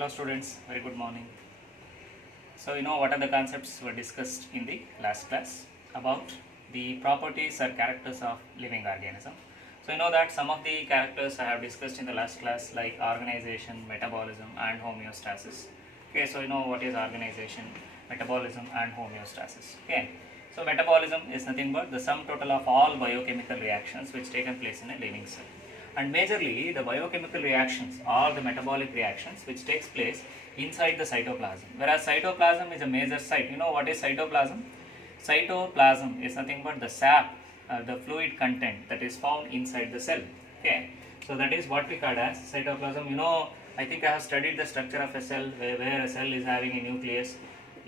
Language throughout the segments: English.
Hello students, very good morning. So you know what are the concepts were discussed in the last class about the properties or characters of living organism. So you know that some of the characters I have discussed in the last class like organization, metabolism and homeostasis. Okay, so you know what is organization, metabolism and homeostasis. Okay, so metabolism is nothing but the sum total of all biochemical reactions which taken place in a living cell. And majorly the biochemical reactions or the metabolic reactions which takes place inside the cytoplasm, whereas cytoplasm is a major site. You know what is cytoplasm? Cytoplasm is nothing but the sap, the fluid content that is found inside the cell. Okay, so that is what we call as cytoplasm. You know, I think I have studied the structure of a cell where a cell is having a nucleus.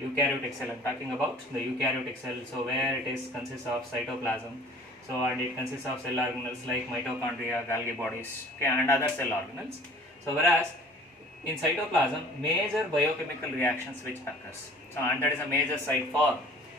Eukaryotic cell, I am talking about the eukaryotic cell. So where it is consists of cytoplasm. So and it consists of cell organelles like mitochondria, Golgi bodies, okay, and other cell organelles. So whereas in cytoplasm, major biochemical reactions which occurs. So and that is a major site for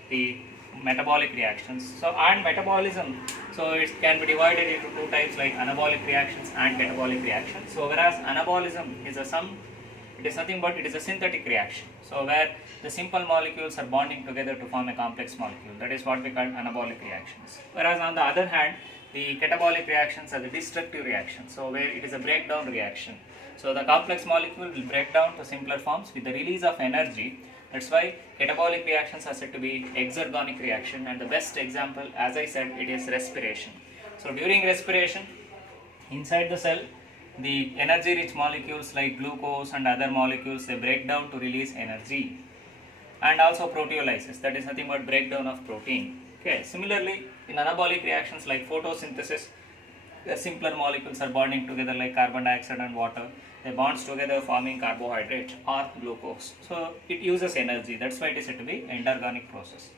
the metabolic reactions. So and metabolism, so it can be divided into two types like anabolic reactions and catabolic reactions. So whereas anabolism is it is nothing but it is a synthetic reaction. So where the simple molecules are bonding together to form a complex molecule. That is what we call anabolic reactions. Whereas on the other hand, the catabolic reactions are the destructive reactions. So where it is a breakdown reaction. So the complex molecule will break down to simpler forms with the release of energy. That's why catabolic reactions are said to be exergonic reaction, and the best example, as I said, it is respiration. So during respiration, inside the cell, the energy rich molecules like glucose and other molecules, they break down to release energy. And also proteolysis, that is nothing but breakdown of protein. Okay, similarly in anabolic reactions like photosynthesis, the simpler molecules are bonding together like carbon dioxide and water. They bonds together forming carbohydrate or glucose. So it uses energy, that's why it is said to be endergonic process.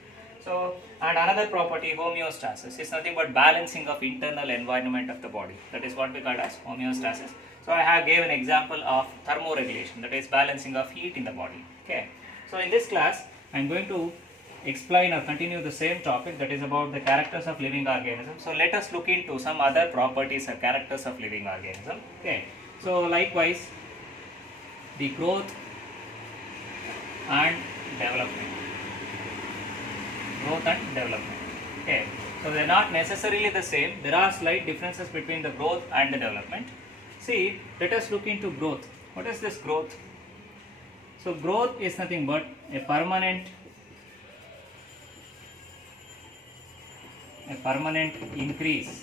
So, and another property, homeostasis, is nothing but balancing of internal environment of the body. That is what we call as homeostasis. So I have given an example of thermoregulation, that is balancing of heat in the body. Okay. So in this class, I am going to explain or continue the same topic, that is about the characters of living organism. So let us look into some other properties or characters of living organism. Okay. So likewise, the growth and development. Growth and development. Okay. So they are not necessarily the same. There are slight differences between the growth and the development. See, let us look into growth. What is this growth? So growth is nothing but a permanent increase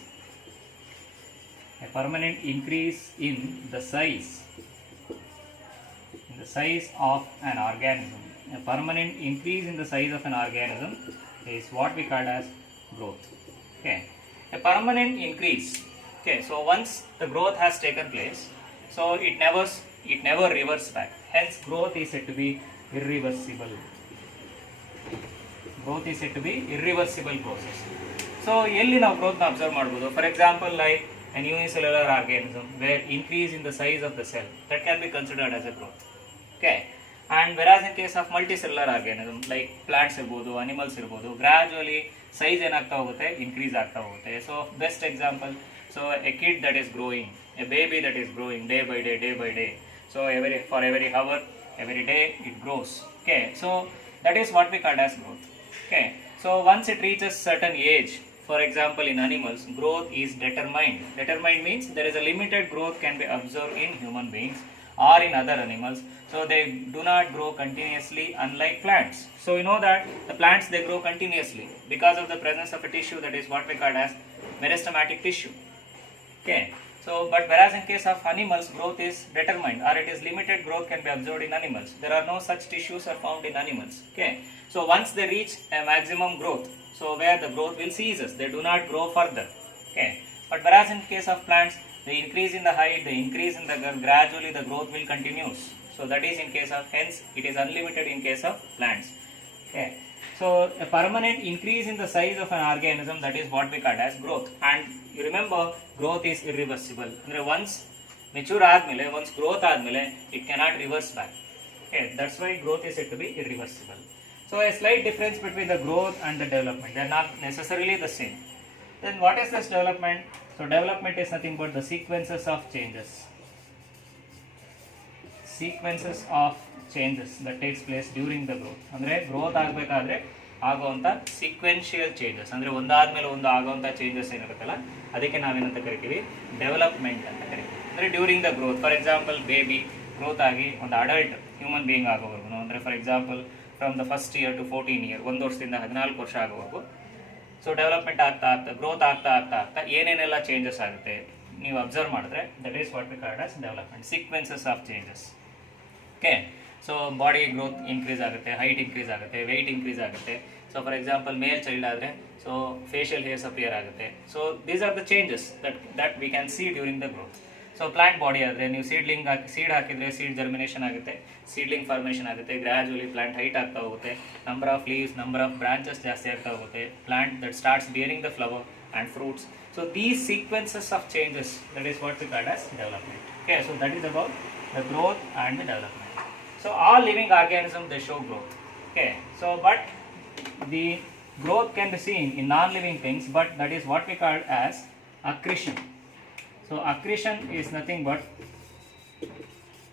in the size of an organism. A permanent increase in the size of an organism is what we call as growth. Okay, a permanent increase. Okay, so once the growth has taken place, so it never reverts back. Hence, growth is said to be irreversible. Growth is said to be irreversible process. So, ಎಲ್ಲಿ ನಾವು growth ನ observe ಮಾಡಬಹುದು? For example, like an unicellular organism where increase in the size of the cell, that can be considered as a growth. Okay. And whereas in case of multicellular organism like plants irbodu, animals irbodu, gradually size ಏನಾಗ್ತಾ ಹೋಗುತ್ತೆ, increase ಆಗ್ತಾ ಹೋಗುತ್ತೆ. So best example, so a kid that is growing, a baby that is growing day by day. So for every hour, every day it grows. Okay, so that is what we call as growth. Okay, so once it reaches certain age, for example in animals, growth is determined. Determined means there is a limited growth can be observed in human beings or in other animals. So they do not grow continuously unlike plants. So you know that the plants, they grow continuously because of the presence of a tissue, that is what we call as meristematic tissue. Okay. So but whereas in case of animals, growth is determined or it is limited growth can be observed in animals. There are no such tissues are found in animals. Okay. So once they reach a maximum growth, so where the growth will ceases, they do not grow further. Okay. But whereas in case of plants, the increase in the height, the increase in the gradually the growth will continues. So that is in case of, hence it is unlimited in case of plants. Okay. So a permanent increase in the size of an organism, that is what we call as growth. And you remember, growth is irreversible. Once mature admile, once growth admile, it cannot reverse back. Okay, that's why growth is said to be irreversible. So a slight difference between the growth and the development. They are not necessarily the same. Then what is this development? So development is nothing but the sequences of changes. sequences of changes that takes place during the growth. ಅಂದರೆ growth ಆಗಬೇಕಾದ್ರೆ ಆಗುವಂಥ sequential changes, ಅಂದರೆ ಒಂದಾದ್ಮೇಲೆ ಒಂದು ಆಗುವಂಥ changes ಏನಿರುತ್ತಲ್ಲ ಅದಕ್ಕೆ ನಾವೇನಂತ ಕರಿತೀವಿ, development ಅಂತ ಕರಿತೀವಿ. ಅಂದರೆ during the growth, for example baby growth ಆಗಿ ಒಂದು ಅಡಲ್ಟ್ ಹ್ಯೂಮನ್ ಬೀಯಿಂಗ್ ಆಗೋವರೆಗೂ, ಅಂದರೆ for example from the first year to 14 year, 1 ವರ್ಷದಿಂದ 14 ವರ್ಷ ಆಗೋವರೆಗೂ. ಸೊ ಡೆವಲಪ್ಮೆಂಟ್ ಆಗ್ತಾ ಗ್ರೋತ್ ಆಗ್ತಾ ಏನೇನೆಲ್ಲ ಚೇಂಜಸ್ ಆಗುತ್ತೆ ನೀವು ಅಬ್ಸರ್ವ್ ಮಾಡಿದ್ರೆ, that is what we called as development, sequences of changes. Okay, so body growth increase ಆಗುತ್ತೆ, ಹೈಟ್ ಇನ್ಕ್ರೀಸ್ ಆಗುತ್ತೆ, ವೆಯ್ಟ್ ಇನ್ಕ್ರೀಸ್ ಆಗುತ್ತೆ. So for example male child ಆದರೆ ಸೊ ಫೇಶಿಯಲ್ ಹೇರ್ಸ್ ಅಪಿಯರ್ ಆಗುತ್ತೆ. So these are the changes that we can see during the growth. So plant body ಆದರೆ ನೀವು seed ಹಾಕಿದರೆ seed germination ಆಗುತ್ತೆ, seedling formation ಆಗುತ್ತೆ, gradually plant height ಆಗ್ತಾ ಹೋಗುತ್ತೆ, number of leaves, number of branches ಜಾಸ್ತಿ ಆಗ್ತಾ ಹೋಗುತ್ತೆ, plant that starts bearing the flower and fruits. So these sequences of changes, that is what we call as development. Okay, so that is about the growth and the development. So all living organisms, they show growth. Okay, so but the growth can be seen in non-living things, but that is what we call as accretion. So accretion is nothing but,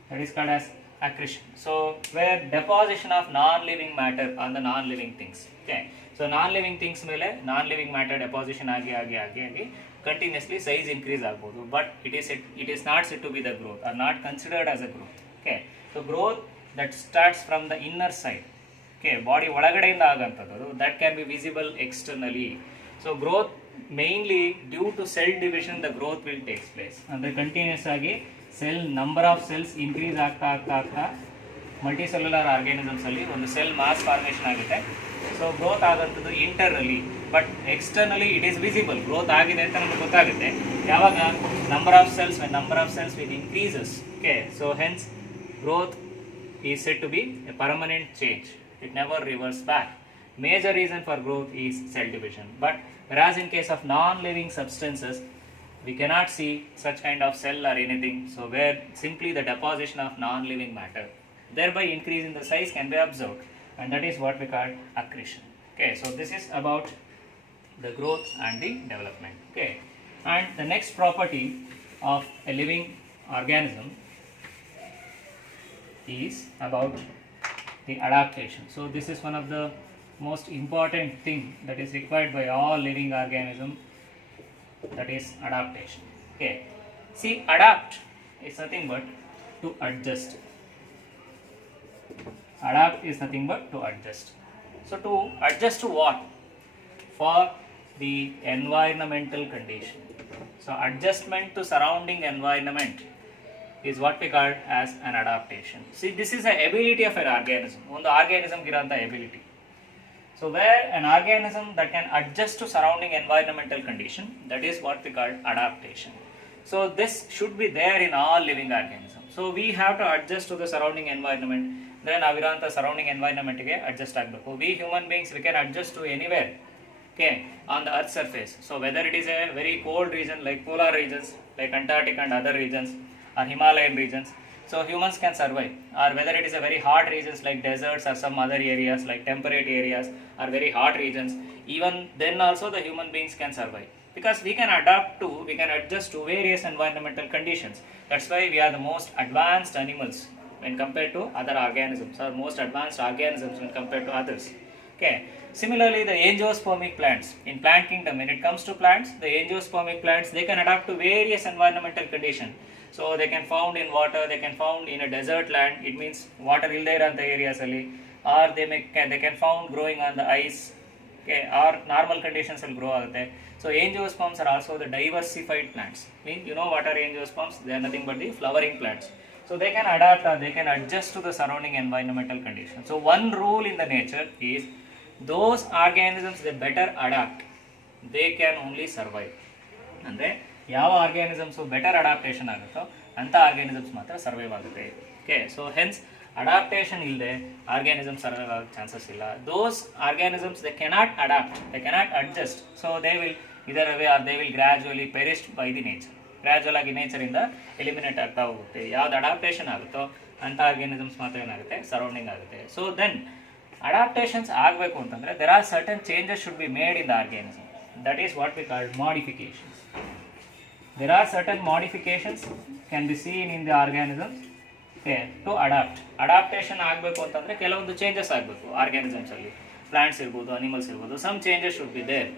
that is called as accretion. So where deposition of non-living matter on the non-living things. Okay, so non-living things ಮೇಲೆ non-living matter deposition ಆಗಿ continuously size increase ಆಗ್ಬೋದು, but it is not said to be the growth or not considered as a growth. Okay, so growth that starts from the inner side. Okay, body ಒಳಗಡೆಯಿಂದ ಆಗೋಂಥದ್ದು, that can be visible externally. So growth mainly due to cell division, the growth will take place. ಅಂದರೆ continuous ಆಗಿ cell number of cells increase ಆಗ್ತಾ multicellular organisms ಅಲ್ಲಿ ಒಂದು cell mass formation ಆಗುತ್ತೆ. So growth ಆಗೋಂಥದ್ದು internally, but externally it is visible. Growth ಆಗಿದೆ ಅಂತ ನಮಗೆ ಗೊತ್ತಾಗುತ್ತೆ ಯಾವಾಗ number of cells with increases. Okay, so hence growth is said to be a permanent change, it never reverse back. Major reason for growth is cell division, but whereas in case of non-living substances we cannot see such kind of cell or anything, so where simply the deposition of non-living matter, thereby increase in the size can be observed, and that is what we call accretion. Okay, so this is about the growth and the development. Okay, and the next property of a living organism is about the adaptation. So this is one of the most important thing that is required by all living organism, that is adaptation. Okay, see, adapt is nothing but to adjust. Adapt is nothing but to adjust. So to adjust to what? For the environmental condition. So adjustment to surrounding environment is what we call as an adaptation. See, this is the ability of an organism. ಒಂದು organism ಗಿರೋಂಥ ability. So where an organism that can adjust to surrounding environmental condition, that is what we call adaptation. So this should be there in all living organisms. So we have to adjust to the surrounding environment. Then naviranta surrounding environment ge adjust agbeku. We human beings, we can adjust to anywhere, okay, on the earth surface. So whether it is a very cold region like polar regions like Antarctica and other regions, or Himalayan regions, so humans can survive, or whether it is a very hot regions like deserts or some other areas like temperate areas or very hot regions, even then also the human beings can survive, because we can adjust to various environmental conditions. That's why we are the most advanced animals when compared to other organisms, or most advanced organisms when compared to others. Okay, similarly the angiospermic plants in plant kingdom, when it comes to plants, the angiospermic plants, they can adapt to various environmental conditions. So they can found in water, they can found in a desert land, it means water illde iranta areas alli, or they can found growing on the ice, okay, or normal conditions will grow agutte. So angiosperms are also the diversified plants. Mean, you know what are angiosperms? They are nothing but the flowering plants. So they can adapt or they can adjust to the surrounding environmental conditions. So one rule in the nature is those organisms they better adapt, they can only survive. Andre ಯಾವ organisms better adaptation ಆಗುತ್ತೋ ಅಂಥ organisms ಮಾತ್ರ survive ಆಗುತ್ತೆ. Okay, so hence adaptation ಇಲ್ಲದೆ organism survive ಆಗೋ chances ಇಲ್ಲ. Those organisms they cannot adapt, they cannot adjust, so they will either away or they will gradually perished by the nature. Gradual ಆಗಿ ನೇಚರಿಂದ eliminate ಆಗ್ತಾ ಹೋಗುತ್ತೆ. ಯಾವ್ದು adaptation ಆಗುತ್ತೋ ಅಂಥ ಆರ್ಗ್ಯಾನಿಸಮ್ಸ್ ಮಾತ್ರ ಏನಾಗುತ್ತೆ, ಸರೌಂಡಿಂಗ್ ಆಗುತ್ತೆ. ಸೊ ದೆನ್ ಅಡಾಪ್ಟೇಷನ್ಸ್ ಆಗಬೇಕು ಅಂತಂದರೆ there are certain changes should be made in the organism. That is what we call modifications. There are certain modifications can be seen in the organisms okay, to adaptation ಆಗಬೇಕು ಅಂತಂದರೆ ಕೆಲವೊಂದು changes ಆಗಬೇಕು ಆರ್ಗ್ಯಾನಿಸಮ್ಸಲ್ಲಿ. Plants ಇರ್ಬೋದು, animals ಇರ್ಬೋದು, some changes should be there.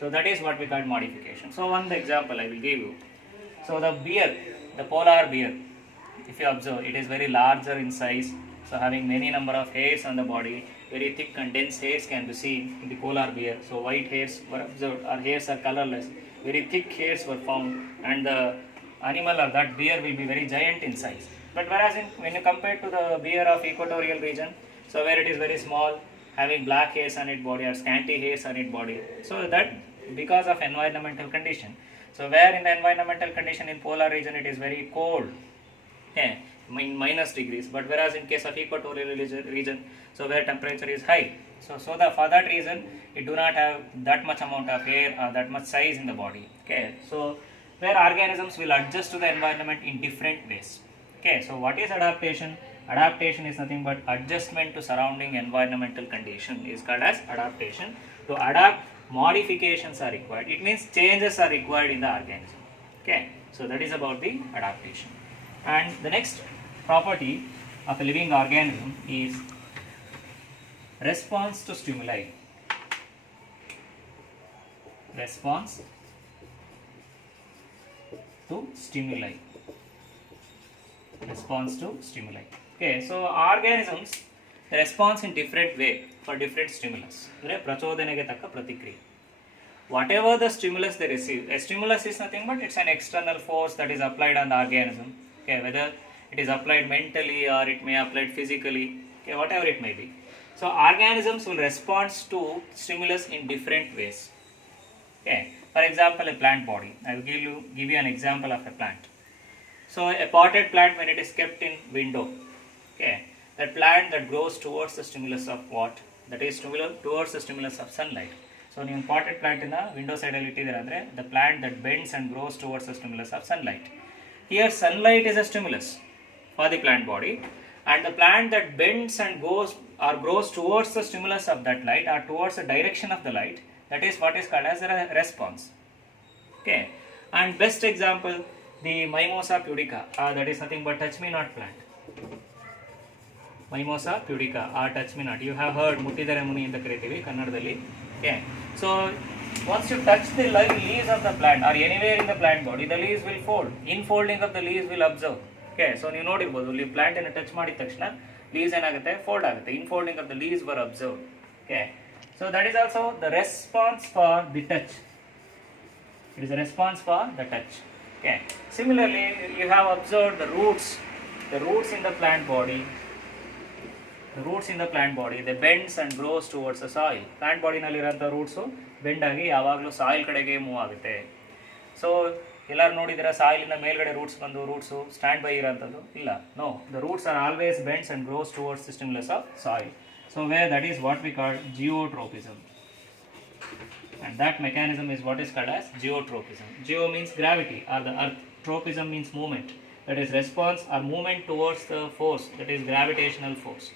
So that is what we call modification. So ಒಂದು example I will give you. So the bear, the polar bear, if you observe, it is very larger in size, so having many number of hairs on the body, very thick and dense hairs can be seen in the polar bear. So white hairs were observed, or hairs are colorless, very thick hairs were found, and the animal or that bear will be very giant in size. But whereas when you compare to the bear of equatorial region, so where it is very small, having black hairs on its body or scanty hairs on its body, so that because of environmental condition. So where in the environmental condition in polar region it is very cold, okay, in minus degrees, but whereas in case of equatorial region, so where temperature is high, so for that reason it do not have that much amount of air or that much size in the body. Okay, so where organisms will adjust to the environment in different ways. Okay, so what is adaptation? Adaptation is nothing but adjustment to surrounding environmental condition is called as adaptation. To adapt, modifications are required. It means changes are required in the organism. Okay, so that is about the adaptation. And the next property of a living organism is response to stimuli. Response to stimuli. Response to stimuli. Okay, so organisms response in different way for different stimulus. ಅಂದರೆ ಪ್ರಚೋದನೆಗೆ ತಕ್ಕ ಪ್ರತಿಕ್ರಿಯೆ. Whatever the stimulus they receive, a stimulus is nothing but it's an external force that is applied on the organism. Okay, whether it is applied mentally or it may applied physically, okay, whatever it may be. So organisms will respond to stimulus in different ways. Okay, for example, a plant body. I will give you an example of a plant. So a potted plant, when it is kept in window, okay, that plant that grows towards the stimulus of what? That is towards the stimulus of sunlight. So ನೀವು potted ಪ್ಲಾಂಟಿನ window ಸೈಡಲ್ಲಿ ಇಟ್ಟಿದ್ದೀರ ಅಂದರೆ the plant that bends and grows towards the stimulus of sunlight. Here sunlight is a stimulus for the plant body, and the plant that bends and goes or grows towards the stimulus of that light or towards the direction of the light, that is what is called as a response. Okay, and best example the mimosa pudica, that is nothing but touch me not plant. Mimosa pudica ಆ touch me not, you have heard, ಮುಟ್ಟಿದರೆ ಮುನಿ ಅಂತ ಕರಿತೀವಿ ಕನ್ನಡದಲ್ಲಿ. Okay, so once you touch the leaves of the plant or anywhere in the plant body, the leaves will fold. Infolding of the leaves will observe. Okay, so ನೀವು ನೋಡಿರ್ಬೋದು, ಇಲ್ಲಿ plant ಅನ್ನು touch ಮಾಡಿದ ತಕ್ಷಣ ಲೀವ್ಸ್ ಏನಾಗುತ್ತೆ, fold ಆಗುತ್ತೆ. Infolding of the leaves were observed. Okay, so that is also the response for the touch. It is a response for the touch. Okay, similarly you have observed the roots in the plant body. The roots in the plant body, they bends and grows towards the soil. Plant body ನಲ್ಲಿರೋಂಥ roots bend ಆಗಿ ಯಾವಾಗಲೂ soil ಕಡೆಗೆ move ಆಗುತ್ತೆ. So ಎಲ್ಲರೂ ನೋಡಿದ್ದೀರಾ, ಸಾಯಿಲಿಂದ ಮೇಲ್ಗಡೆ roots ಬಂದು roots stand by ಇರೋಂಥದ್ದು ಇಲ್ಲ. No, the roots are always bends and grows towards the stimulus of soil. So where that is what we call geotropism. And that mechanism is what is called as geotropism. Geo means gravity or the earth. Tropism means movement. That is response or movement towards the force, that is gravitational force.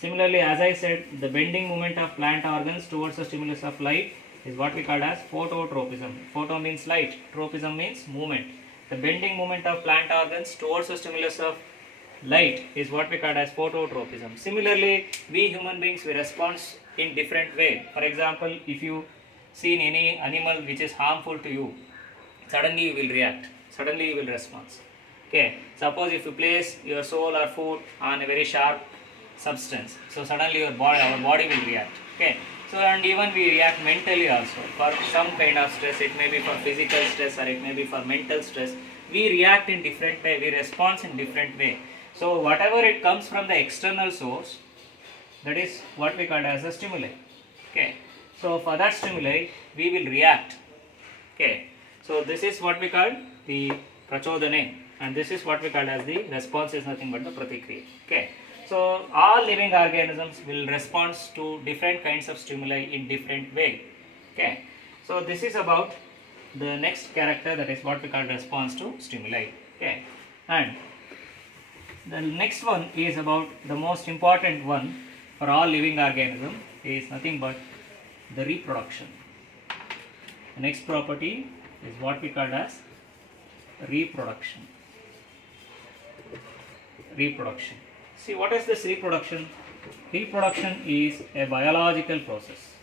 Similarly, as I said, the bending movement of plant organs towards the stimulus of light is what we call as phototropism. Photo means light, tropism means movement. The bending movement of plant organs towards the stimulus of light is what we call as phototropism. Similarly, we human beings, we respond in different way. For example, if you see any animal which is harmful to you, suddenly you will react, suddenly you will respond. Okay, suppose if you place your soul or food on a very sharp substance, so suddenly our body will react. Okay, so and even we react mentally also for some kind of stress. It may be for physical stress or it may be for mental stress. We react in different way, we respond in different way. So whatever it comes from the external source, that is what we call as a stimuli. Okay, so for that stimuli we will react. Okay, so this is what we call the prachodane, and this is what we call as the response is nothing but the pratikriya. Okay, so all living organisms will respond to different kinds of stimuli in different way. Okay, so this is about the next character, that is what we call response to stimuli. Okay, and the next one is about the most important one for all living organisms, is nothing but the reproduction. The next property is what we call as reproduction. reproduction. See, what is this reproduction? Reproduction is a biological process.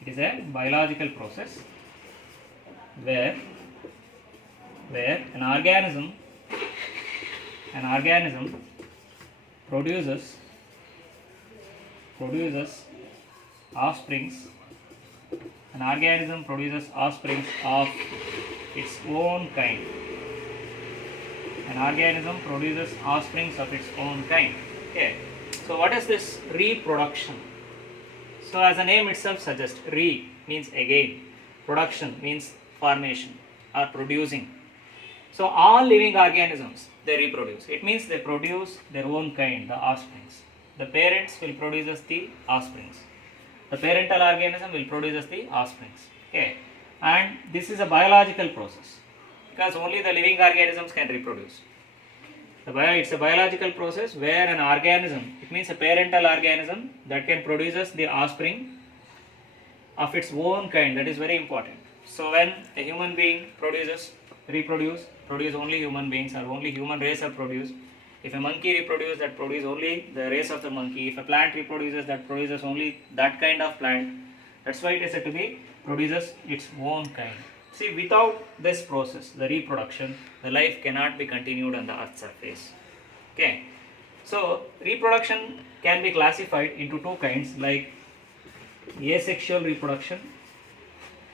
It is a biological process where an organism produces offsprings. An organism produces offsprings of its own kind. An organism produces offsprings of its own kind. Okay. So what is this reproduction? So as the name itself suggests, re means again, production means formation or producing. So all living organisms, they reproduce. It means they produce their own kind, the offsprings. The parents will produce the offsprings. The parental organism will produce the offsprings. Okay. And this is a biological process because only the living organisms can reproduce. It's a biological process where an organism, it means a parental organism that can produce the offspring of its own kind. That is very important. So when a human being produce only human beings or only human race are produced. If a monkey reproduces, that produces only the race of the monkey. If a plant reproduces, that produces only that kind of plant. That's why it is said to be produces its own kind. See, without this process, the reproduction, the life cannot be continued on the earth's surface. Okay. So reproduction can be classified into two kinds, like asexual reproduction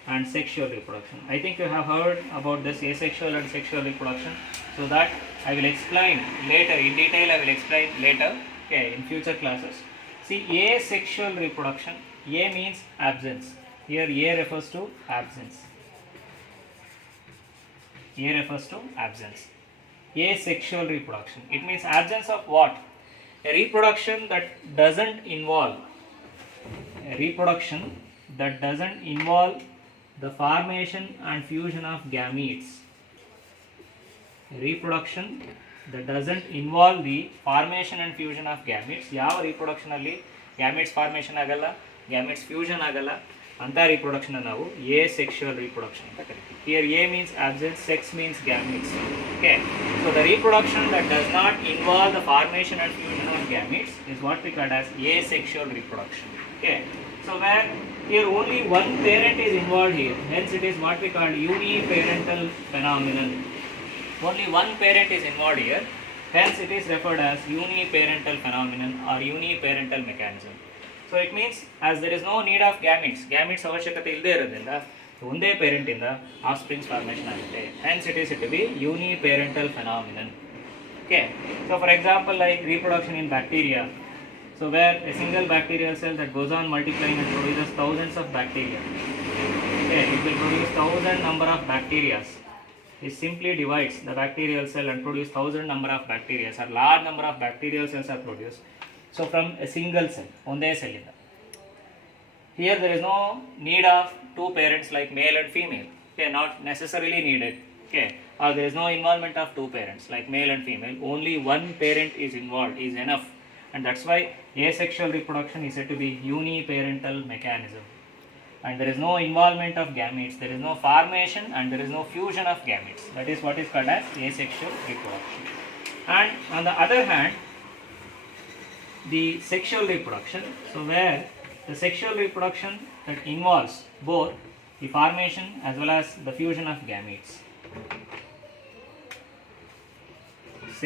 and sexual reproduction. I think you have heard about this asexual and sexual reproduction, so that I will explain later in detail. I will explain later, okay, in future classes. See, asexual reproduction, A means absence. Here A refers to absence. A refers to absence. Asexual reproduction, it means absence of what? A reproduction that doesn't involve the formation and fusion of gametes. A reproduction that doesn't involve the formation and fusion of gametes. ಯಾವ reproduction ಅಲ್ಲಿ gametes formation ಆಗಲ್ಲ, gametes fusion ಆಗಲ್ಲ, ಅಂತ reproduction ನಾವು asexual reproduction ಅಂತ ಕರಿತೀವಿ. Here A means absence, sex means gametes. Okay. So the reproduction that does not involve the formation and fusion of gametes is what we call as asexual reproduction. Okay. So where here only one parent is involved here, hence it is what we call uniparental phenomenon. Only one parent is involved here, hence it is referred as uniparental phenomenon or uniparental mechanism. So it means as there is no need of gametes ಅವಶ್ಯಕತೆ ಇಲ್ಲದೆ ಇರೋದ್ರಿಂದ ಒಂದೇ parent ಇಂದ offsprings formation ಆಗುತ್ತೆ, hence it is said to be uniparental phenomenon. Okay. So for example, like reproduction in bacteria. So where a single bacterial cell that goes on multiplying and produces thousands of bacteria. Okay, it will produce 1000 number of bacteria. It simply divides the bacterial cell and produce 1000 number of bacteria, or large number of bacterial cells are produced. So from a single cell, onde cell inda. Here there is no need of two parents like male and female. Okay, not necessarily needed. Okay, or there is no involvement of two parents like male and female. Only one parent is involved is enough. And that's why asexual reproduction is said to be uniparental mechanism. And there is no involvement of gametes, there is no formation and there is no fusion of gametes. That is what is called as asexual reproduction. And on the other hand, the sexual reproduction, so where the sexual reproduction that involves both the formation as well as the fusion of gametes.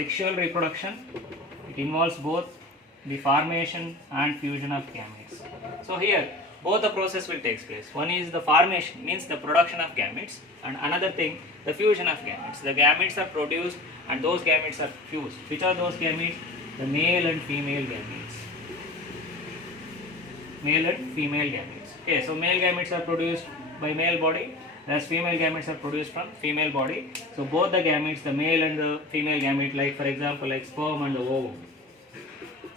Sexual reproduction, it involves both the formation and fusion of gametes. So here both the process will take place. One is the formation, means the production of gametes, and another thing, the fusion of gametes. The gametes are produced and those gametes are fused. Which are those gametes? The male and female gametes. Male and female gametes. Okay, so male gametes are produced by male body, whereas female gametes are produced from female body. So both the gametes, the male and the female gamete, like for example like sperm and the ovum.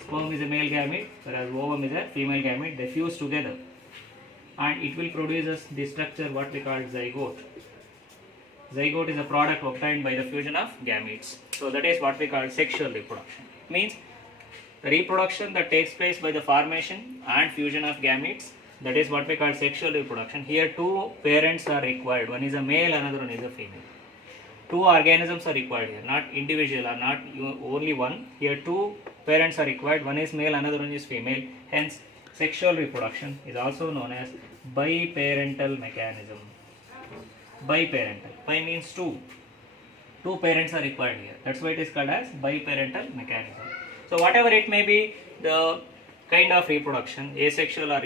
Sperm is a male gamete, whereas ovum is a female gamete. They fuse together and it will produce the structure what we call zygote. Zygote is a product obtained by the fusion of gametes. So that is what we call sexual reproduction. It means the reproduction that takes place by the formation and fusion of gametes, that is what we call sexual reproduction. Here two parents are required. One is a male, another one is a female. two organisms are required here, not individual or not only one. Here two parents are required, one is male, another one is female. Hence, sexual reproduction is also known as biparental mechanism. Biparental. Bi means two. Two parents are required here. That's why it is called as biparental mechanism. So whatever it may be, the kind of reproduction, asexual or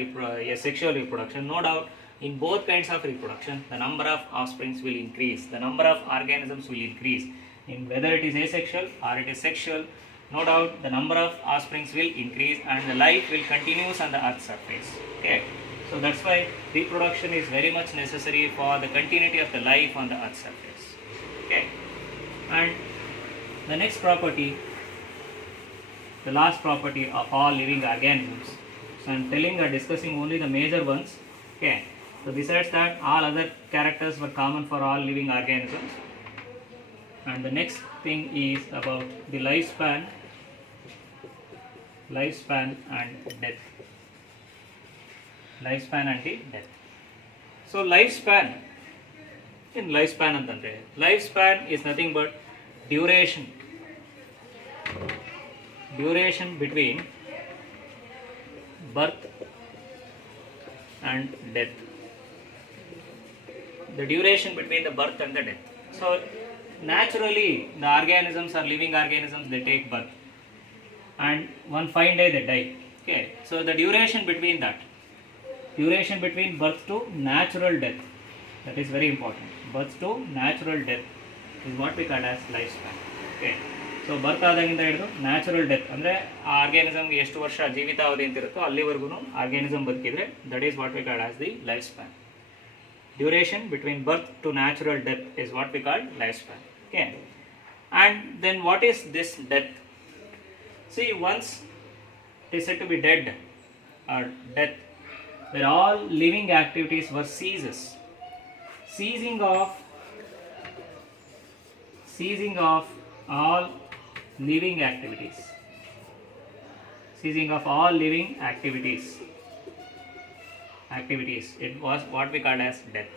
sexual reproduction, no doubt in both kinds of reproduction, the number of offsprings will increase, the number of organisms will increase. In whether it is asexual or it is sexual, no doubt the number of offsprings will increase and the life will continue on the earth's surface. Okay. So that's why reproduction is very much necessary for the continuity of the life on the earth's surface. Okay. And the next property, the last property of all living organisms. So I am telling or discussing only the major ones. Okay. So besides that, all other characters were common for all living organisms. And the next thing is about the lifespan and death. Lifespan and the death. So lifespan antandre, lifespan is nothing but duration between birth and death. The duration between the birth and the death. So naturally the organisms or living organisms, they take birth and one fine day they die. Okay. So the duration between birth to natural death, that is very important. Birth to natural death is what we call as lifespan. Okay. So birth ಆದಾಗಿಂದ ಹಿಡಿದು natural death ಅಂದರೆ ಆ ಆರ್ಗ್ಯಾನಿಸಮ್ಗೆ ಎಷ್ಟು ವರ್ಷ ಜೀವಿತಾವಧಿ ಅಂತ ಇರುತ್ತೋ ಅಲ್ಲಿವರೆಗೂ ಆರ್ಗ್ಯಾನಿಸಮ್ ಬದುಕಿದ್ರೆ that is what we call as the lifespan. Duration between birth to natural death is what we call lifespan. Okay. And then what is this death? See once it is said to be dead or death where all living activities were ceasing of all living activities. Ceasing of all living activities. It was what we call as death.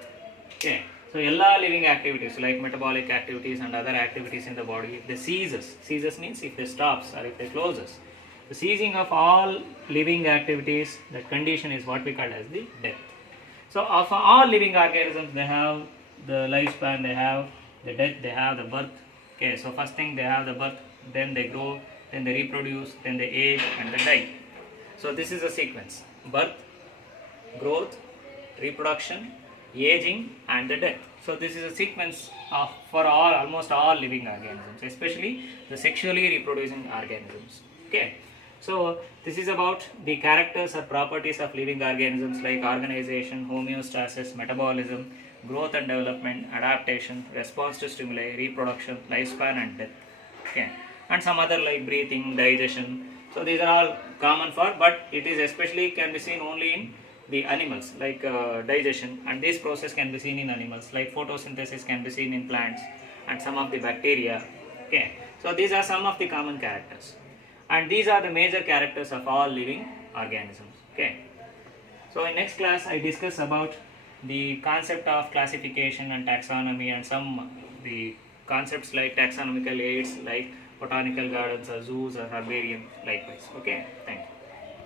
Okay. So all living activities like metabolic activities and other activities in the body, if they ceases means if they stops or if they closes. The ceasing of all living activities, that condition is what we call as the death. So of all living organisms, they have the lifespan, they have the death, they have the birth. Okay, so first thing they have the birth, then they grow, then they reproduce, then they age and they die. So this is a sequence: birth, growth, reproduction, aging and the death. So this is a sequence of for almost all living organisms, especially the sexually reproducing organisms. Okay. So this is about the characters or properties of living organisms like organization, homeostasis, metabolism, growth and development, adaptation, response to stimuli, reproduction, lifespan and death. Okay. And some other like breathing, digestion. So these are all common for, but it is especially can be seen only in the animals like digestion, and this process can be seen in animals like photosynthesis can be seen in plants and some of the bacteria. Okay. So these are some of the common characters. And these are the major characters of all living organisms. Okay. So in next class I discuss about the concept of classification and taxonomy and some the concepts like taxonomical aids like botanical gardens or zoos or herbarium likewise. Okay. Thank you.